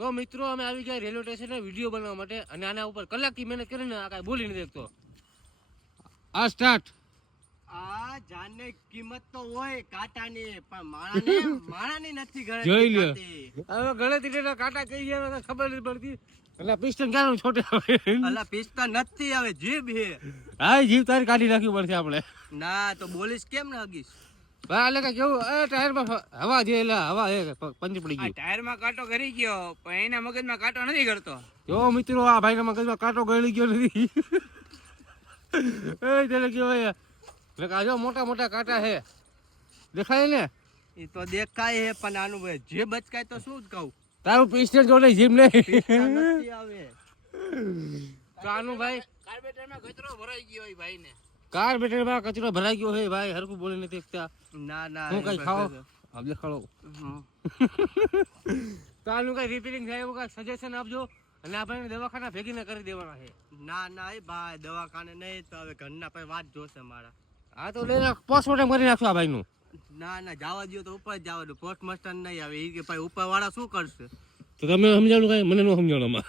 તો મિત્રો અમે આવી ગયા રેલવે સ્ટેશને વિડીયો બનાવવા માટે અને આના ઉપર કલાકથી મહેનત કરીને આ કાંઈ બોલી નથી શકતો. આ સ્ટાર્ટ. આ જાનને કિંમત તો હોય કાંટાની પણ માણાની નથી ગણતરી. જોઈ લ્યો હવે ગણતરી કાંટા કઈ ગયા ખબર નથી પડતી. એટલે પિસ્ટન ક્યાં છોટે અલા પિસ્તા નથી હવે જીભ હે. હા જીભ તારી કાઢી નાખવી પડશે આપણે. ના તો બોલીશ કેમ ને હગીશ. એટલે કે કેવું ટાયરમાં હવા જે હવા પંજી પડી ગઈ. ટાયરમાં કાંટો કરી ગયો પણ એના મગજમાં કાંટો નથી કરતો. જો મિત્રો આ ભાઈના મગજમાં કાંટો ગળી ગયો નથી. એ તેને કેવાય જો મોટા મોટા કાંટા હે દેખાય ને. એ તો દેખાય હે પણ આનું જે બચકાય તો શું જ કહું. તારું પિસ્ટન જોડે જીમ નહીં નથી આવે. કાનું ભાઈ કાર્બેટરમાં કચરો ભરાઈ ગયો હોય ભાઈને. કાર્બેટરમાં કચરો ભરાઈ ગયો હે ભાઈ. હરકું બોલી નથી શકતા. ના ના હું કઈ ખાઓ આપ દેખાડો. તો આનું કઈ રિપેરિંગ થાય એવું કઈ સજેશન આપજો અને આપણે દવાખાના ભેગીને કરી દેવાના છે. ના ના એ ભાઈ દવાખાને નહીં તો હવે ઘરના પાસે વાત જોશે મારા. હા તો લઈને પોસ્ટમોર્ટમ કરી નાખશું આ ભાઈનું. ના ના જવા દો તો ઉપર જ જવા દો. પોસ્ટ માસ્ટર નહીં આવે એ કે ભાઈ ઉપર વાળા શું કરશે. તો તમે સમજાણું કઈ મને ન સમજાણું આમાં.